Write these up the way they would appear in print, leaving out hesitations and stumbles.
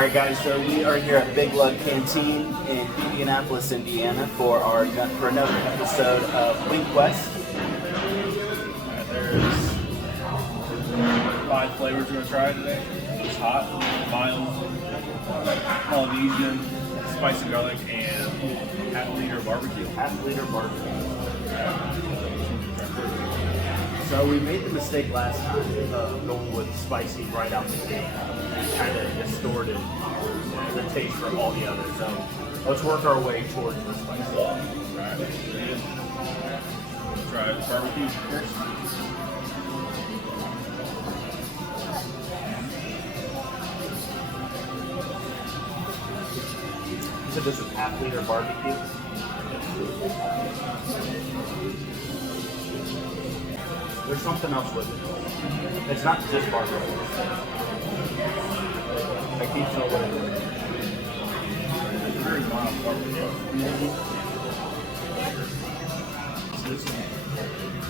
Alright guys, so we are here at Big Lug Canteen in Indianapolis, Indiana for another episode of Wing Quest. There's 5 flavors we're going to try today. It's hot, mild, Polynesian, spicy garlic, and half-liter barbecue. Half-liter barbecue. So we made the mistake last time of going with spicy right out the gate. And kind of distorted the taste for all the others. So let's work our way towards the spicy. Alright, try the barbecue first. You said this was half-liter barbecue? There's something else with it. It's not just barbecue. I can't tell what it is. It's very mild barbecue.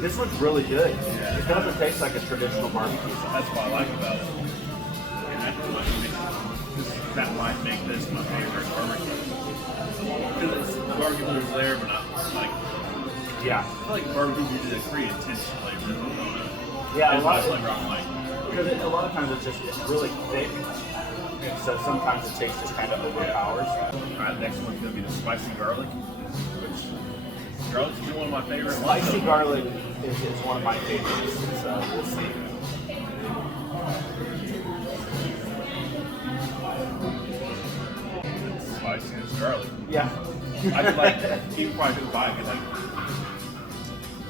This looks really good. Yeah. It doesn't taste like a traditional barbecue sauce. That's what I like about it. And that might make this my favorite barbecue. Because the barbecue is there, but not like. Yeah. I feel like barbecue usually has pretty intense flavor. Yeah, a lot of flavor I like. Because a lot of times it's really thick. So sometimes the taste just kind of overpowers. Alright, next one's going to be the spicy garlic. Which garlic's been one of my favorites. Spicy garlic is one of my favorites. So we'll see. It's spicy and it's garlic. Yeah. I could like, you probably could buy it because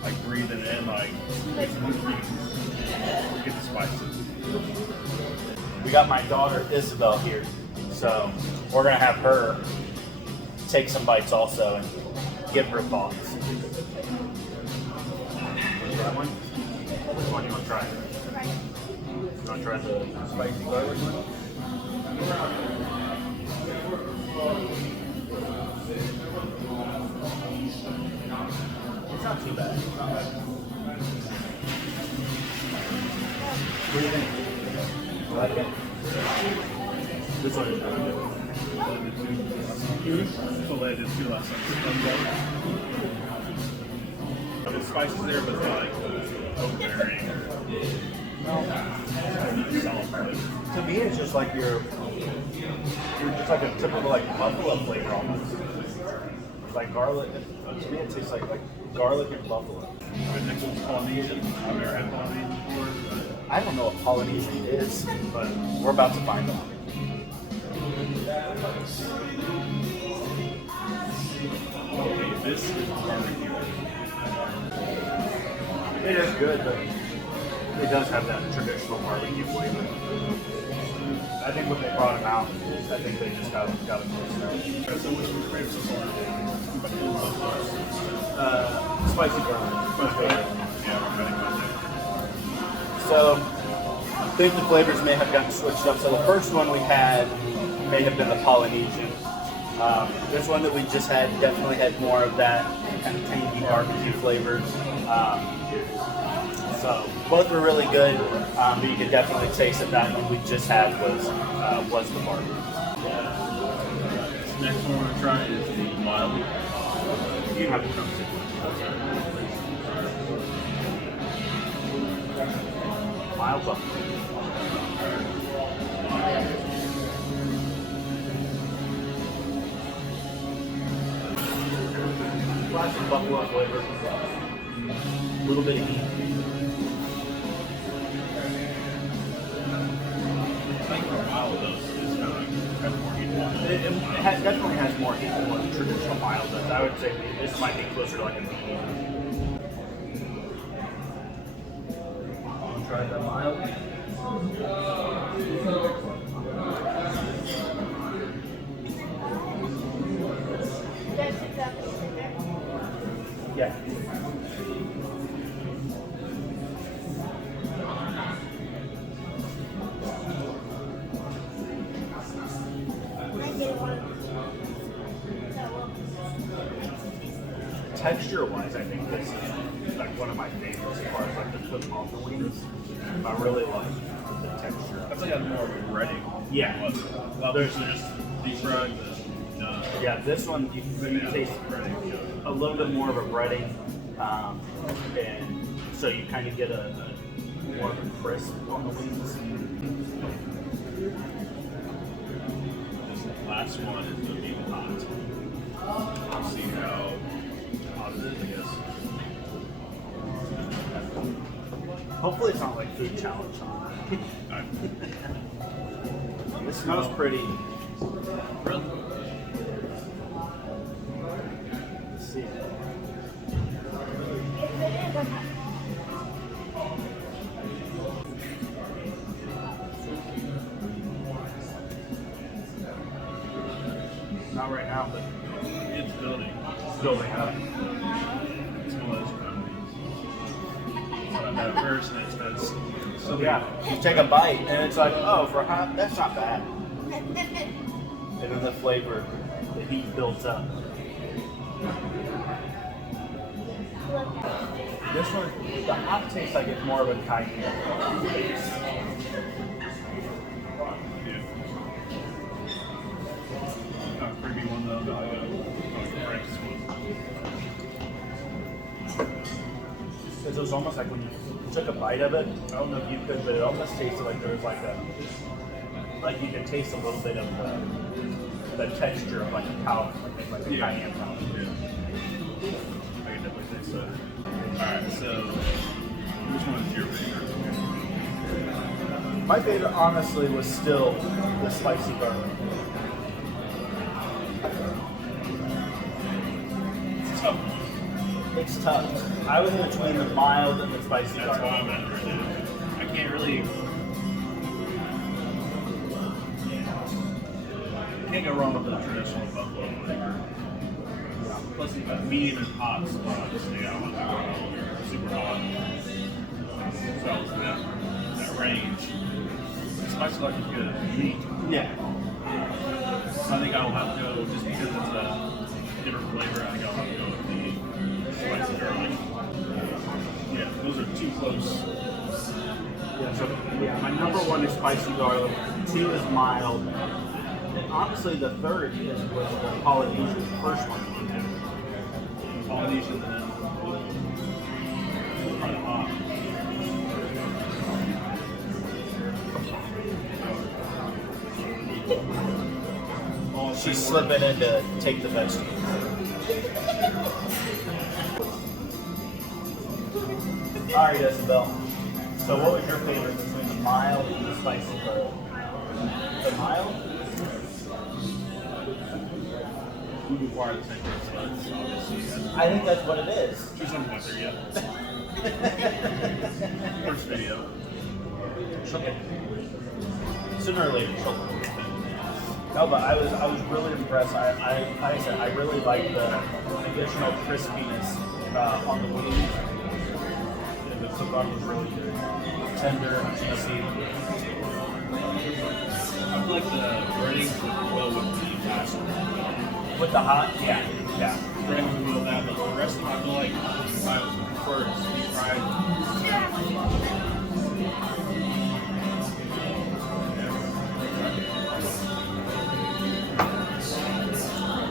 like breathe it in, like get the spices. We got my daughter Isabel here, so we're gonna have her take some bites also and give her thoughts. That one? Which one do you want to try? You want to try the spicy garlic one? It's not too bad. What do you think? You like it? This one is really good. So they just do less. The spices there, but they're like overbearing. To me, it's just like you're just like a typical like buffalo flavor almost. Like garlic. To me, it tastes like garlic and buffalo. The next one's Polynesian. I've never had Polynesian before. I don't know what Polynesian is, but we're about to find out. Okay, this is barbecue. It is good, but it does have that traditional barbecue flavor. I think when they brought them out, I think they just got them close enough. So what's your favorite so far? Spicy garlic. Yeah, we're cutting right there. So I think the flavors may have gotten switched up. So the first one we had may have been the Polynesian. This one that we just had definitely had more of that kind of tangy barbecue flavor. So both were really good, but you could definitely taste that that one we just had was the barbecue. Next one we're going to try is the mild. You have the drumstick. Mild buffalo. Classic buffalo flavor. A little bit of heat. I think the mild does is kind of has more heat. Definitely has more heat than what the traditional mild does. I would say this might be closer to like a medium. Try the mild. Yeah. Texture-wise, I think this is like one of my favorites as far as like the foot on the wings. I really like the texture. I think I have more of a breading. Yeah. Well, there's just deep fried. Yeah, this one you taste a little bit more of a breading, and so you kind of get a more of a crisp on the wings. This last one is going to be hot. Let's see how hot it is, I guess. Hopefully it's not like food challenge. This smells pretty. Really? Let's see. Not right now, but It's building. it's building up. It's one of those companies. What I had first, and it's So yeah, you take a bite and it's like, oh, for hot, that's not bad. And then the flavor, the heat builds up. This one, the hot tastes like it's more of a cayenne base. Creepy one though. It was almost like when you took a bite of it, I don't know if you could, but it almost tasted like there was like you could taste a little bit of the texture of like a powder, like a cayenne powder. Yeah. I can definitely taste that. Alright, so which one is your favorite? My favorite, honestly, was still the spicy garlic. It's tough. It's tough. I was in between the mild and the spicy That's why garlic. I'm at right now. I can't really. Can't go wrong with the traditional buffalo flavor. Plus, the medium and hot spot. They got one super hot. So that range. The spicy garlic is good. Yeah. I think I'll have to go just because it's a different flavor. I think I'll have to go with the spicy garlic. Yeah, those are too close. Yeah, so yeah, my number one is spicy garlic, 2 is mild, and honestly the third was the Polynesian, the first one. Polynesian and then kind of hot. Oh, She's slipping in to take the vegetables. All right, Isabel. So what was your favorite between the mild and the spicy garlic? The mild? We require the same thing, obviously. I think that's what it is. She's not quite there yet. First video. Okay. Sooner or later, she'll learn. No, but I was really impressed. I said I really like the additional crispiness on the wings. And the cook-off was really good. Tender, juicy. I feel like the breading would go with the pasta. With the hot, yeah. Breading would go with that, but the rest of them I feel like I would prefer it sweet fried.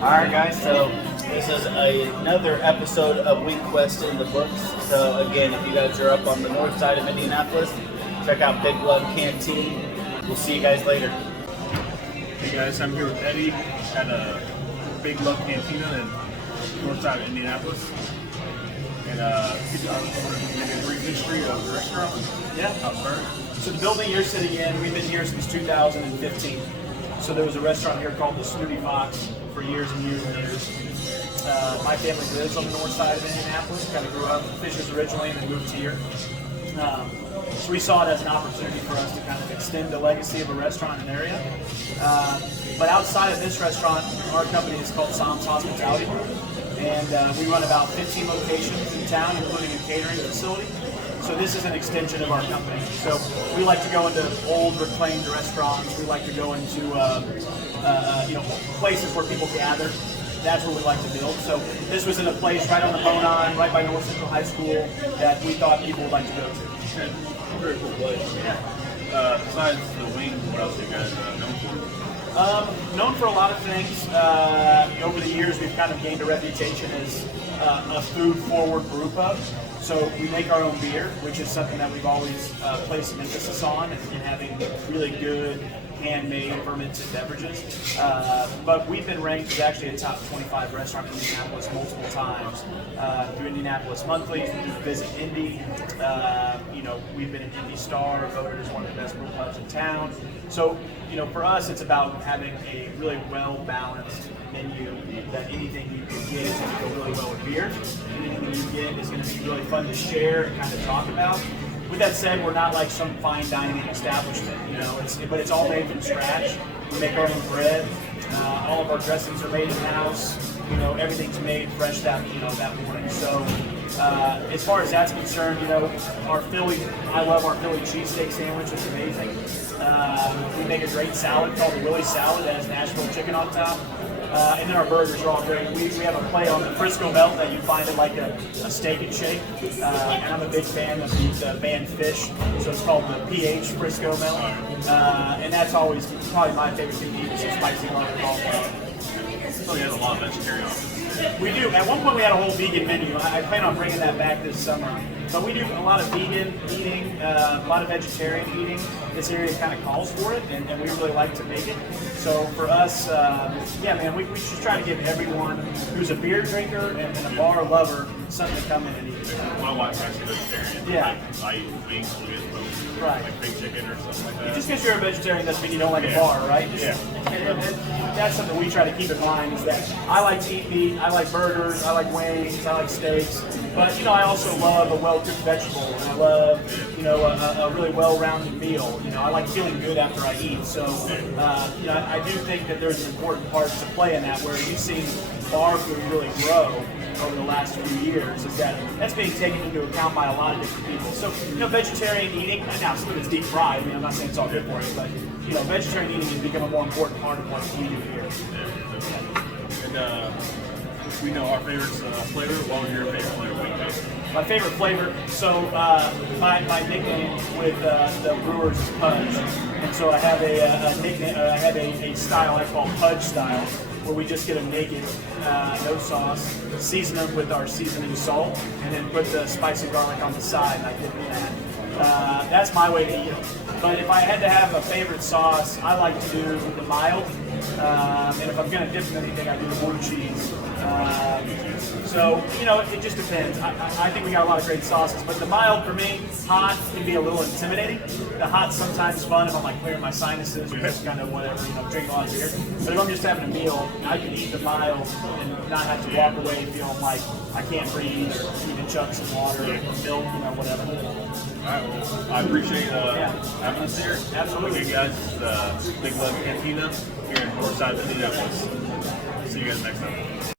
Alright guys, so this is another episode of Week Quest in the books. So again, if you guys are up on the north side of Indianapolis, check out Big Lug Canteen. We'll see you guys later. Hey guys, I'm here with Eddie at a Big Lug Canteen in north side of Indianapolis. And could you give me a brief history of the restaurant? Yeah. How it started? So the building you're sitting in, we've been here since 2015. So there was a restaurant here called the Snooty Fox for years and years and years. My family lives on the north side of Indianapolis. Kind of grew up Fishers originally and then moved here. So we saw it as an opportunity for us to kind of extend the legacy of a restaurant in an area. But outside of this restaurant, our company is called Sam's Hospitality Group. And we run about 15 locations in town, including a catering facility. So this is an extension of our company. So we like to go into old reclaimed restaurants. We like to go into places where people gather. That's what we like to build. So this was in a place right on the Bonon, right by North Central High School, that we thought people would like to go to. Very cool place. Yeah. Besides the wings, what else are you guys known for? Known for a lot of things. Over the years, we've kind of gained a reputation as a food-forward brew pub. So we make our own beer, which is something that we've always placed an emphasis on, and having really good handmade fermented beverages. But we've been ranked as actually a top 25 restaurant in Indianapolis multiple times through Indianapolis Monthly, through Visit Indy. We've been an Indy Star, voted as one of the best brew pubs in town. So, for us, it's about having a really well-balanced menu that anything you can get is going to go really well with beer. Anything you get is going to be really fun to share and kind of talk about. With that said, we're not like some fine dining establishment, but it's all made from scratch. We make our own bread. All of our dressings are made in-house. Everything's made fresh that morning. So as far as that's concerned, I love our Philly cheesesteak sandwich. It's amazing. We make a great salad called the Willie Salad that has Nashville chicken on top. And then our burgers are all great. We have a play on the Frisco melt that you find at like a Steak and Shake. And I'm a big fan of the band Fish, so it's called the PH Frisco melt. And that's always probably my favorite thing to eat is some spicy lemon ball. So you have a lot of vegetarian options. We do. At one point we had a whole vegan menu. I plan on bringing that back this summer. But we do a lot of vegan eating, a lot of vegetarian eating. This area kind of calls for it, and we really like to make it. So for us, we just try to give everyone who's a beer drinker and a bar lover something to come in and eat. My wife's actually vegetarian. Yeah. I eat wings, we get both, Right. like big chicken or something like that. Just because you're a vegetarian doesn't mean you don't like a bar, right? Yeah. And that's something we try to keep in mind is that I like to eat meat, I like burgers, I like wings, I like steaks, but I also love a well-cooked vegetable, and I love a really well-rounded meal. I like feeling good after I eat. So I do think that there's an important part to play in that, where you've seen bar food really grow over the last few years, is that's being taken into account by a lot of different people. So, vegetarian eating, now some of it's deep fried, I'm not saying it's all good for you, but, vegetarian eating has become a more important part of what we do here. And we know our favorite flavor. What was your favorite flavor? My favorite flavor, so my nickname with the brewers is Pudge. And so I have a nickname, I have a style I call Pudge style, where we just get them naked, no sauce, season them with our seasoning salt, and then put the spicy garlic on the side, and I dip in that. That's my way to eat it. But if I had to have a favorite sauce, I like to do the mild. And if I'm going to dip in anything, I do the blue cheese. It just depends. I think we got a lot of great sauces, but the mild for me, hot can be a little intimidating. The hot's sometimes fun if I'm like clearing my sinuses or just kind of whatever, drink a lot of beer. But if I'm just having a meal, I can eat the mild and not have to walk away feeling like I can't breathe or need to chug some water or milk, whatever. All right, well, I appreciate having us here. Absolutely. Okay, guys, it's Big Lug Canteen here in Northside of Indianapolis. See you guys next time.